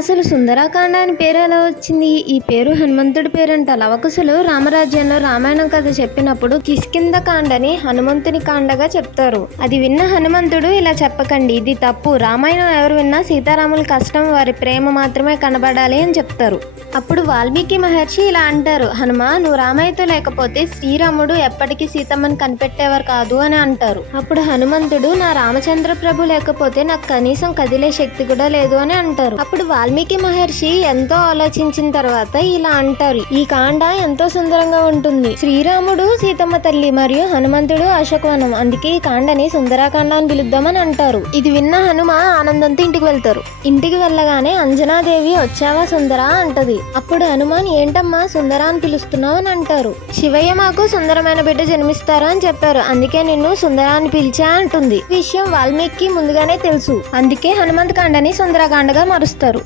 అసలు సుందరాకాండ అని పేరు ఎలా వచ్చింది? ఈ పేరు హనుమంతుడి పేరంట. లవకుశులు రామరాజ్యంలో రామాయణం కథ చెప్పినప్పుడు కిష్కింధ కాండని హనుమంతుని కాండగా చెప్తారు. అది విన్న హనుమంతుడు ఇలా చెప్పకండి, ఇది తప్పు, రామాయణం ఎవరు విన్నా సీతారాముల కష్టం, వారి ప్రేమ మాత్రమే కనబడాలి అని చెప్తారు. అప్పుడు వాల్మీకి మహర్షి ఇలా అంటారు, హనుమ, నువ్వు రామయ్యతో లేకపోతే శ్రీరాముడు ఎప్పటికీ సీతమ్మని కనిపెట్టేవారు కాదు అని అంటారు. అప్పుడు హనుమంతుడు, నా రామచంద్ర ప్రభు లేకపోతే నాకు కనీసం కదిలే శక్తి కూడా లేదు అని అంటారు. అప్పుడు వాల్మీకి మహర్షి ఎంతో ఆలోచించిన తర్వాత ఇలా అంటారు, ఈ కాండ ఎంతో సుందరంగా ఉంటుంది. శ్రీరాముడు సీతమ్మ తల్లి మరియు హనుమంతుడు అశోకవనం, అందుకే ఈ కాండని సుందరాకాండ అని పిలుద్దామని అంటారు. ఇది విన్న హనుమ ఆనందంతో ఇంటికి వెళ్తారు. ఇంటికి వెళ్ళగానే అంజనాదేవి వచ్చావా సుందర అంటది. అప్పుడు హనుమాన్, ఏంటమ్మా సుందర అని పిలుస్తున్నావు అని అంటారు. శివయ్య మాకు సుందరమైన బిడ్డ జన్మిస్తారా అని చెప్పారు, అందుకే నిన్ను సుందర అని పిలిచా అంటుంది. ఈ విషయం వాల్మీకి ముందుగానే తెలుసు, అందుకే హనుమంత్ కాండని సుందరకాండగా మారుస్తారు.